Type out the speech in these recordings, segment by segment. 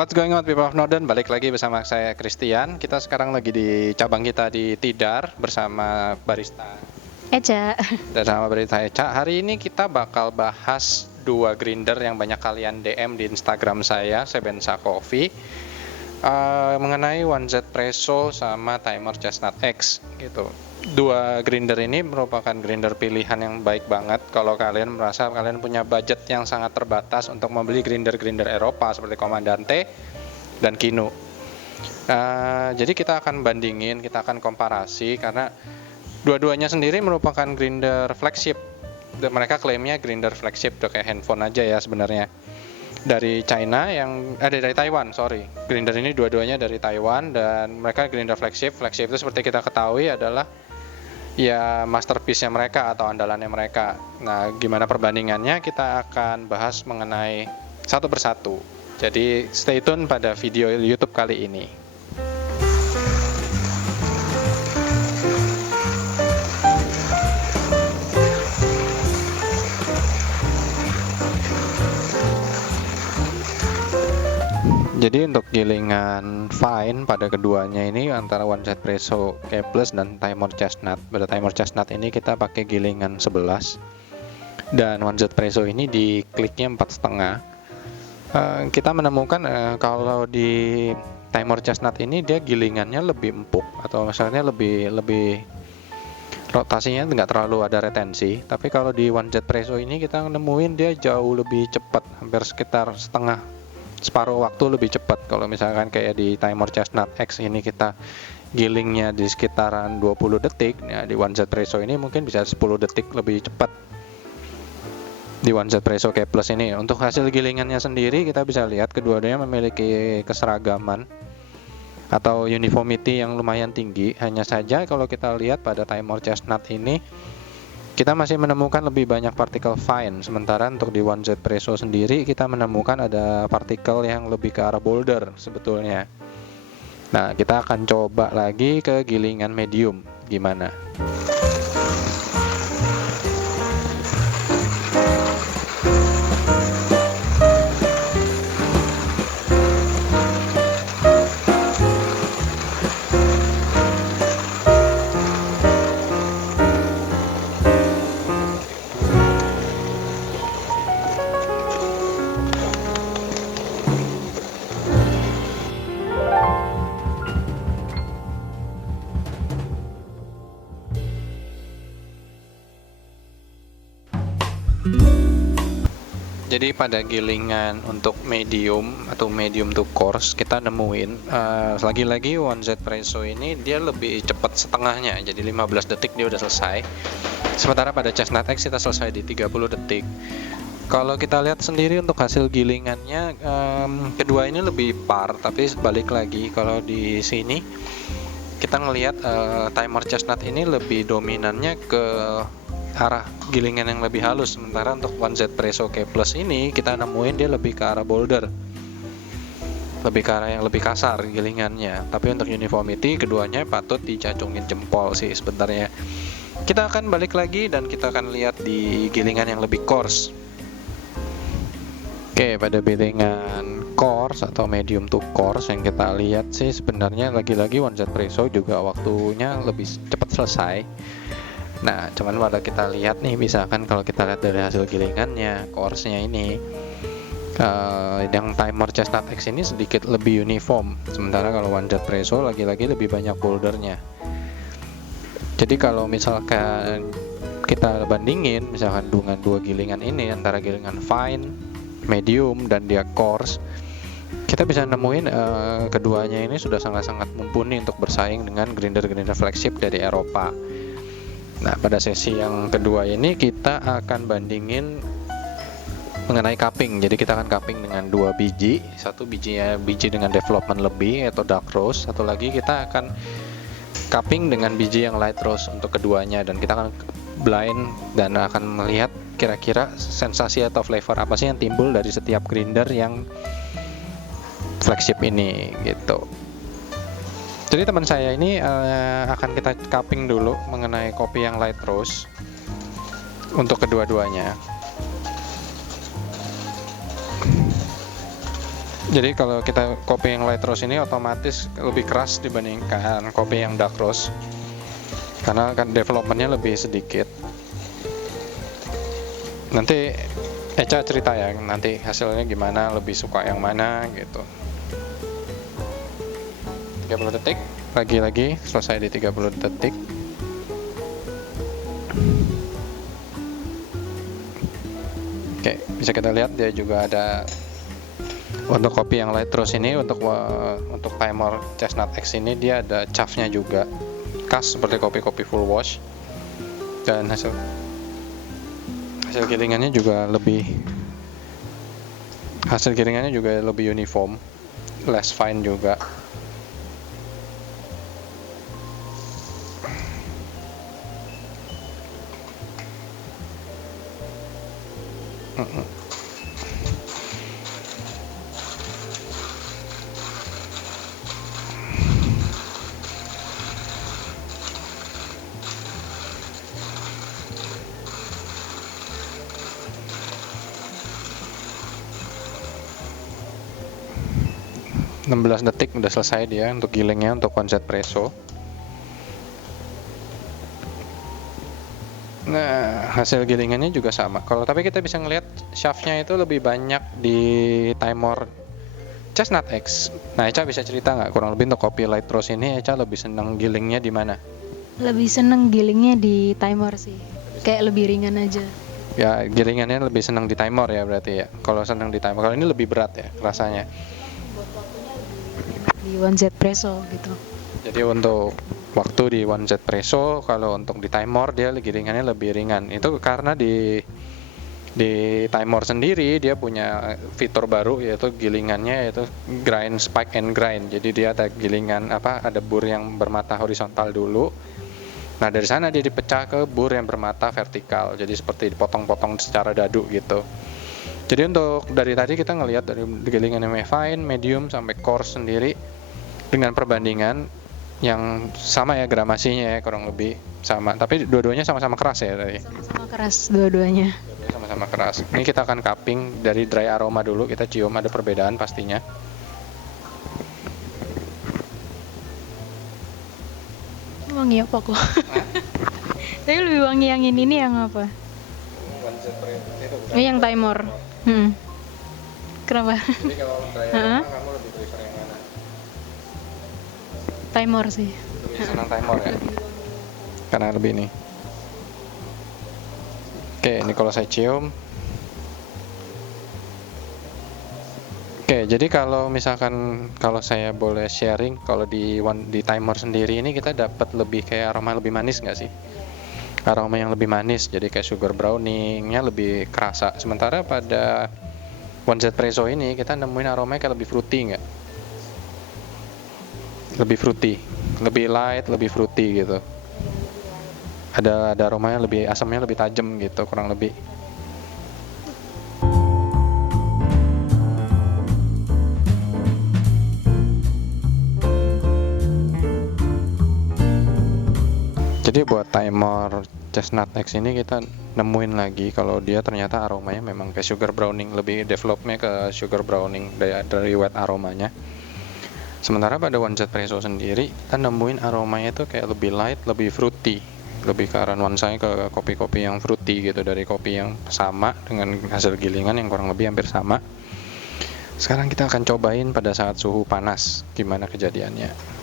What's going on people of Northern? Balik lagi bersama saya Christian. Kita sekarang lagi di cabang kita di Tidar bersama barista Eca. Bersama barista Eca. Hari ini kita bakal bahas dua grinder yang banyak kalian DM di Instagram saya, Sebenza Coffee, mengenai 1Z Presso sama Timer Chestnut X gitu. Dua grinder ini merupakan grinder pilihan yang baik banget kalau kalian merasa kalian punya budget yang sangat terbatas untuk membeli grinder-grinder Eropa seperti Comandante dan Kino. Jadi kita akan bandingin, kita akan komparasi karena dua-duanya sendiri merupakan grinder flagship. Mereka klaimnya grinder flagship, udah kayak handphone aja ya sebenarnya. Dari China dari Taiwan, grinder ini dua-duanya dari Taiwan dan mereka grinder flagship. Flagship itu seperti kita ketahui adalah ya masterpiece-nya mereka atau andalannya mereka. Nah, gimana perbandingannya kita akan bahas mengenai satu persatu. Jadi stay tune pada video YouTube kali ini. Jadi untuk gilingan fine pada keduanya ini antara 1Z Presso K Plus dan Timer Chestnut. Pada Timer Chestnut ini kita pakai gilingan 11 dan 1Z Presso ini di kliknya 4,5. Kita menemukan kalau di Timer Chestnut ini dia gilingannya lebih empuk atau misalnya lebih rotasinya nggak terlalu ada retensi. Tapi kalau di 1Z Presso ini kita nemuin dia jauh lebih cepat, hampir sekitar separuh waktu lebih cepat. Kalau misalkan kayak di Timer Chestnut X ini kita gilingnya di sekitaran 20 detik, ya di 1Z Presso ini mungkin bisa 10 detik lebih cepat. Di 1Z Presso K Plus ini untuk hasil gilingannya sendiri kita bisa lihat kedua-duanya memiliki keseragaman atau uniformity yang lumayan tinggi. Hanya saja kalau kita lihat pada Timer Chestnut ini kita masih menemukan lebih banyak partikel fine, sementara untuk di 1Z Presso sendiri kita menemukan ada partikel yang lebih ke arah boulder sebetulnya. Nah, kita akan coba lagi ke gilingan medium gimana. Jadi pada gilingan untuk medium atau medium to coarse kita nemuin lagi-lagi 1Z Presso ini dia lebih cepat setengahnya, jadi 15 detik dia udah selesai. Sementara pada Chestnut X kita selesai di 30 detik. Kalau kita lihat sendiri untuk hasil gilingannya kedua ini lebih par, tapi balik lagi kalau di sini kita ngelihat Timer Chestnut ini lebih dominannya ke arah gilingan yang lebih halus, sementara untuk 1Z Presso K Plus ini kita nemuin dia lebih ke arah boulder, lebih ke arah yang lebih kasar gilingannya. Tapi untuk uniformity keduanya patut dicacungin jempol sih sebenarnya. Kita akan balik lagi dan kita akan lihat di gilingan yang lebih coarse. Oke, pada gilingan coarse atau medium to coarse yang kita lihat sih sebenarnya lagi-lagi 1Z Presso juga waktunya lebih cepat selesai. Nah, cuman pada kita lihat nih, misalkan kalau kita lihat dari hasil gilingannya, coarse-nya ini yang Timer Chestnut X ini sedikit lebih uniform, sementara kalau 1Z Presso lagi-lagi lebih banyak bouldernya. Jadi kalau misalkan kita bandingin misalkan dengan dua gilingan ini antara gilingan fine, medium, dan dia coarse, kita bisa nemuin keduanya ini sudah sangat-sangat mumpuni untuk bersaing dengan grinder-grinder flagship dari Eropa. Nah, pada sesi yang kedua ini kita akan bandingin mengenai cupping. Jadi kita akan cupping dengan dua biji, satu biji dengan development lebih atau dark roast, satu lagi kita akan cupping dengan biji yang light roast untuk keduanya, dan kita akan blind dan akan melihat kira-kira sensasi atau flavor apa sih yang timbul dari setiap grinder yang flagship ini gitu. Jadi teman saya ini akan kita cupping dulu mengenai kopi yang light roast untuk kedua-duanya. Jadi kalau kita kopi yang light roast ini otomatis lebih keras dibandingkan kopi yang dark roast, karena kan developmentnya lebih sedikit. Nanti Eca cerita ya nanti hasilnya gimana, lebih suka yang mana gitu. 30 detik, lagi-lagi selesai di 30 detik. Oke, bisa kita lihat dia juga ada untuk kopi yang light roast ini, untuk timer Chestnut X ini dia ada chaff-nya juga, khas seperti kopi-kopi full wash, dan hasil gilingannya juga lebih uniform, less fine juga. Mm-mm. 16 detik udah selesai dia untuk gilingnya, untuk konsep presso. Nah, hasil gilingannya juga sama. Tapi kita bisa ngelihat shaftnya itu lebih banyak di timer Chestnut X. Nah, Eca bisa cerita nggak kurang lebih untuk kopi light roast ini Eca lebih seneng gilingnya di mana? Lebih seneng gilingnya di timer sih, kayak lebih ringan aja. Ya, gilingannya lebih seneng di timer ya berarti ya. Kalau seneng di timer, kalau ini lebih berat ya rasanya. Di One Z Presso gitu. Jadi untuk waktu di One Z Presso, kalau untuk di timer dia gilingannya lebih ringan. Itu karena di timer sendiri dia punya fitur baru, yaitu gilingannya yaitu grind spike and grind. Jadi dia ada gilingan ada bur yang bermata horizontal dulu. Nah, dari sana dia dipecah ke bur yang bermata vertikal. Jadi seperti dipotong-potong secara dadu gitu. Jadi untuk dari tadi kita ngelihat dari gilingan yang fine, medium sampai coarse sendiri dengan perbandingan yang sama ya, gramasinya ya kurang lebih sama. Tapi dua-duanya sama-sama keras ya tadi. Sama-sama keras dua-duanya. Sama-sama keras. Ini kita akan cupping dari dry aroma dulu, kita cium ada perbedaan pastinya. Wangi apa kok? Tapi lebih wangi yang ini yang apa? Yang timer. Kenapa? Jadi kalau dry aroma kamu lebih prefer yang mana? Timer sih. Lebih senang timer ya? Karena lebih ini. Oke, ini kalau saya cium. Oke, jadi kalau misalkan kalau saya boleh sharing, kalau di timer sendiri ini kita dapat lebih kayak aroma lebih manis nggak sih? Aroma yang lebih manis, jadi kayak sugar browningnya lebih kerasa. Sementara pada One Z Presso ini kita nemuin aromanya kayak lebih fruity nggak? Lebih fruity, lebih light, lebih fruity gitu. Ada aromanya lebih, asamnya lebih tajam gitu kurang lebih. Jadi buat timer Chestnut X ini kita nemuin lagi kalau dia ternyata aromanya memang kayak sugar browning, lebih developnya ke sugar browning dari wet aromanya. Sementara pada One Z Presso sendiri kita nemuin aromanya itu kayak lebih light, lebih fruity, lebih ke arah nuansanya ke kopi-kopi yang fruity gitu, dari kopi yang sama dengan hasil gilingan yang kurang lebih hampir sama. Sekarang kita akan cobain pada saat suhu panas gimana kejadiannya.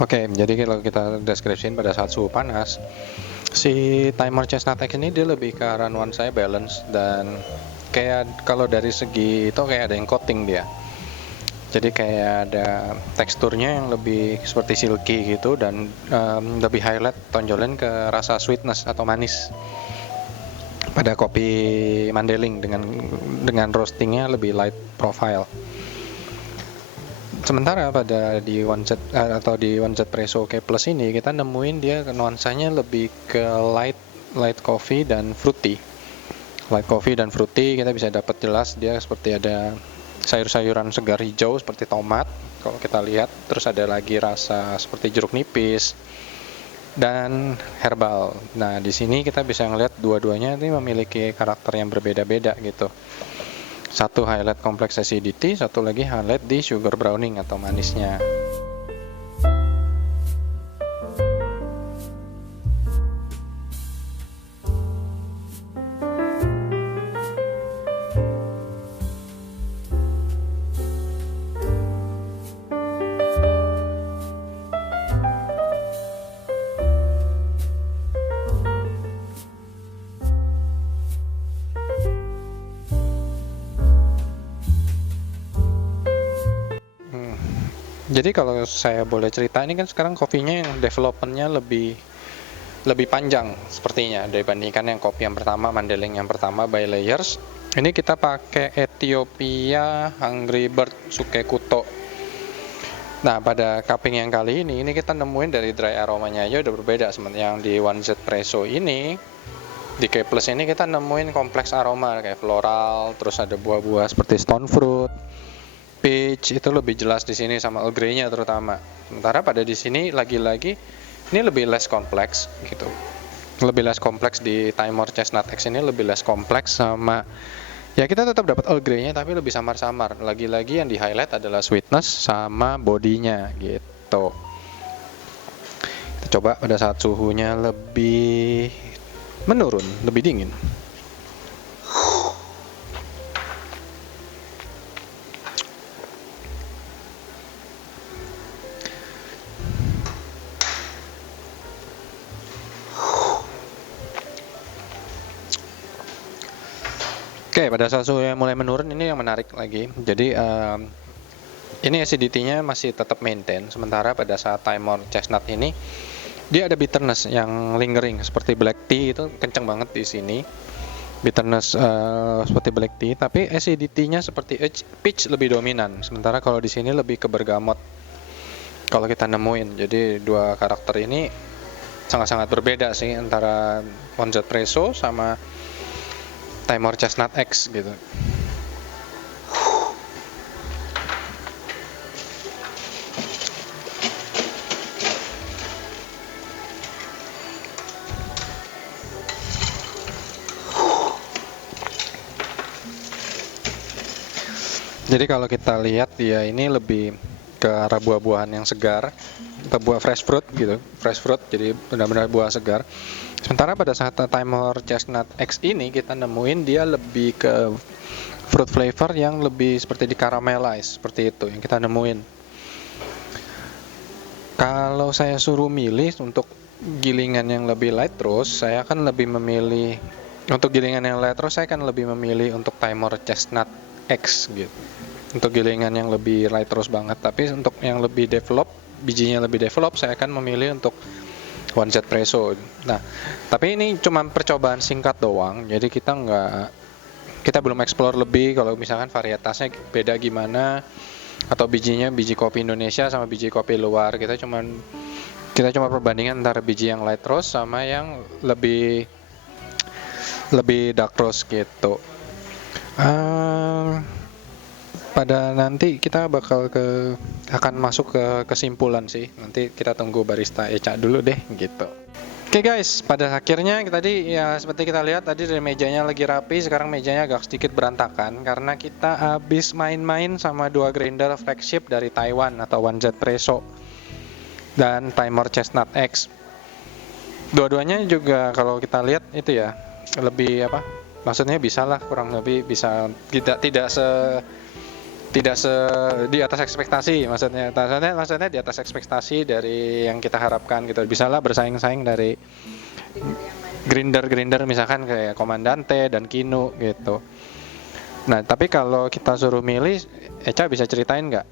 Oke, jadi kalau kita deskripsiin pada saat suhu panas, si timer Chestnut X ini dia lebih ke arah nuansa balance, dan kayak kalau dari segi itu kayak ada yang coating dia. Jadi kayak ada teksturnya yang lebih seperti silky gitu, dan lebih highlight tonjolin ke rasa sweetness atau manis pada kopi Mandailing dengan roastingnya lebih light profile. Sementara pada di atau di One Jet Presso K Plus ini kita nemuin dia nuansanya lebih ke light coffee dan fruity. Light coffee dan fruity kita bisa dapat jelas dia seperti ada sayur-sayuran segar hijau seperti tomat kalau kita lihat, terus ada lagi rasa seperti jeruk nipis dan herbal. Nah, di sini kita bisa ngeliat dua-duanya ini memiliki karakter yang berbeda-beda gitu. Satu highlight kompleks acidity, satu lagi highlight di sugar browning atau manisnya. Jadi kalau saya boleh cerita, ini kan sekarang kopinya yang developmentnya lebih panjang sepertinya dibandingkan yang kopi yang pertama, Mandailing yang pertama by Layers. Ini kita pakai Ethiopia Hungry Bird Suke Kuto. Nah, pada cupping yang kali ini kita nemuin dari dry aromanya aja udah berbeda. Sementara yang di One Jet Presso ini, di K Plus ini kita nemuin kompleks aroma kayak floral, terus ada buah-buah seperti stone fruit, peach, itu lebih jelas di sini sama Earl Grey-nya terutama. Sementara pada di sini lagi-lagi ini lebih less kompleks gitu. Lebih less kompleks di Timor Chestnut X ini lebih less kompleks sama ya kita tetap dapat Earl Grey-nya tapi lebih samar-samar. Lagi-lagi yang di highlight adalah sweetness sama bodinya gitu. Kita coba pada saat suhunya lebih menurun, lebih dingin. Oke, pada saat suhu yang mulai menurun ini yang menarik lagi. Jadi ini acidity-nya masih tetap maintain. Sementara pada saat Timor Chestnut ini dia ada bitterness yang lingering seperti black tea, itu kenceng banget di sini. Bitterness seperti black tea, tapi acidity-nya seperti peach lebih dominan. Sementara kalau di sini lebih ke bergamot. Kalau kita nemuin, jadi dua karakter ini sangat-sangat berbeda sih antara One Jet Presso sama Timor Chestnut X gitu. Jadi kalau kita lihat dia ini lebih ke arah buah-buahan yang segar atau buah fresh fruit gitu, fresh fruit, jadi benar-benar buah segar. Sementara pada saat Timor Chestnut X ini kita nemuin dia lebih ke fruit flavor yang lebih seperti di caramelize, seperti itu yang kita nemuin. Kalau saya suruh milih untuk gilingan yang lebih light roast, saya akan lebih memilih untuk gilingan yang light roast saya akan lebih memilih untuk Timor Chestnut X gitu. Untuk gilingan yang lebih light roast banget, tapi untuk yang lebih develop, bijinya lebih develop, saya akan memilih untuk One Jet Presso. Nah, tapi ini cuma percobaan singkat doang. Jadi kita belum explore lebih kalau misalkan varietasnya beda gimana atau bijinya biji kopi Indonesia sama biji kopi luar. Kita cuma perbandingan antara biji yang light roast sama yang lebih dark roast gitu. Pada nanti kita akan masuk ke kesimpulan sih. Nanti kita tunggu barista Eca dulu deh gitu. Oke guys, pada akhirnya tadi ya seperti kita lihat tadi dari mejanya lagi rapi, sekarang mejanya agak sedikit berantakan karena kita habis main-main sama dua grinder flagship dari Taiwan atau One Jet Presso dan Timor Chestnut X. Dua-duanya juga kalau kita lihat itu ya lebih maksudnya bisa lah kurang lebih bisa tidak di atas ekspektasi, maksudnya di atas ekspektasi dari yang kita harapkan gitu. Bisa lah bersaing-saing dari grinder misalkan kayak Comandante dan Kinu gitu. Nah, tapi kalau kita suruh milih, Eca bisa ceritain nggak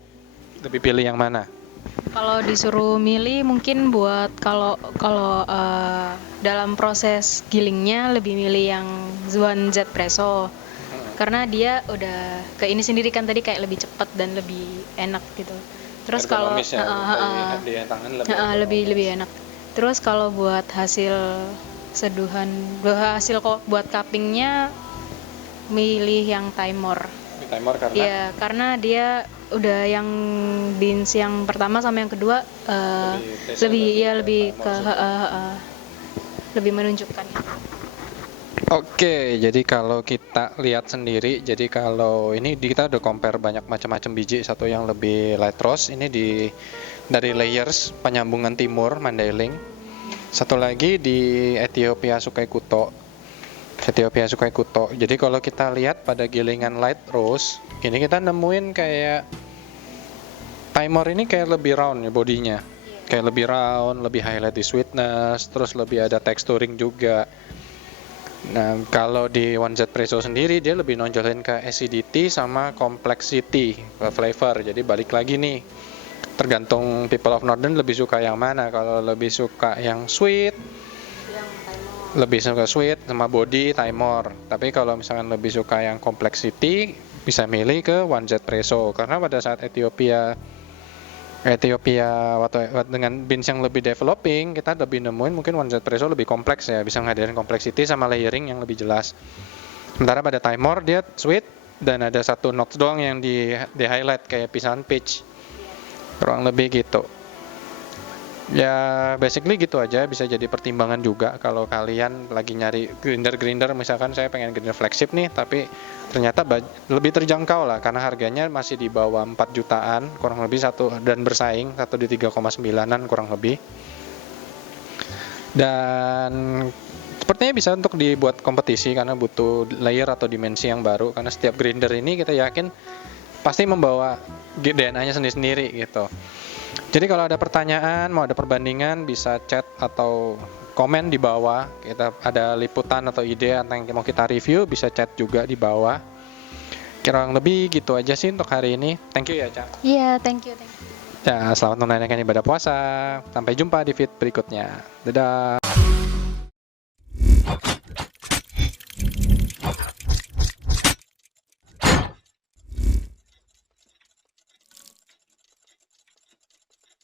lebih pilih yang mana? Kalau disuruh milih mungkin buat kalau dalam proses gilingnya lebih milih yang One Jet Presso. Karena dia udah ke ini sendiri kan tadi kayak lebih cepat dan lebih enak gitu. Terus kalau ergonomis ya, di tangan lebih lebih enak. Terus kalau buat hasil seduhan, buat cuppingnya milih yang timer. timer karena Iya, karena dia udah yang beans yang pertama sama yang kedua lebih ke lebih menunjukkan. Oke, jadi kalau kita lihat sendiri, jadi kalau ini kita udah compare banyak macam-macam biji, satu yang lebih light roast, ini dari layers penyambungan timur Mandailing. Satu lagi di Ethiopia Sukai Kuto. Jadi kalau kita lihat pada gilingan light roast, ini kita nemuin kayak Timor ini kayak lebih round ya bodinya. Kayak lebih round, lebih highlight di sweetness, terus lebih ada texturing juga. Nah, kalau di One Z Presso sendiri dia lebih nonjolin ke acidity sama complexity flavor. Jadi balik lagi nih, tergantung people of Northern lebih suka yang mana. Kalau lebih suka yang sweet, lebih suka sweet sama body Timor. Tapi kalau misalkan lebih suka yang complexity, bisa milih ke One Z Presso. Karena pada saat Ethiopia dengan beans yang lebih developing, kita lebih nemuin mungkin One Z Presso lebih kompleks ya, bisa ngadain complexity sama layering yang lebih jelas. Sementara pada Timor dia sweet dan ada satu notes doang yang di highlight kayak pisahan peach, kurang lebih gitu. Ya basically gitu aja, bisa jadi pertimbangan juga kalau kalian lagi nyari grinder, misalkan saya pengen grinder flagship nih, tapi ternyata lebih terjangkau lah karena harganya masih di bawah 4 jutaan kurang lebih dan bersaing satu di 3,9an kurang lebih. Dan sepertinya bisa untuk dibuat kompetisi karena butuh layer atau dimensi yang baru, karena setiap grinder ini kita yakin pasti membawa DNA-nya sendiri-sendiri gitu. Jadi kalau ada pertanyaan, mau ada perbandingan, bisa chat atau komen di bawah. Kita ada liputan atau ide yang mau kita review, bisa chat juga di bawah. Kurang lebih gitu aja sih untuk hari ini. Thank you ya, Ca. Iya, thank you. Ya, selamat menunaikan ibadah puasa. Sampai jumpa di feed berikutnya. Dadah.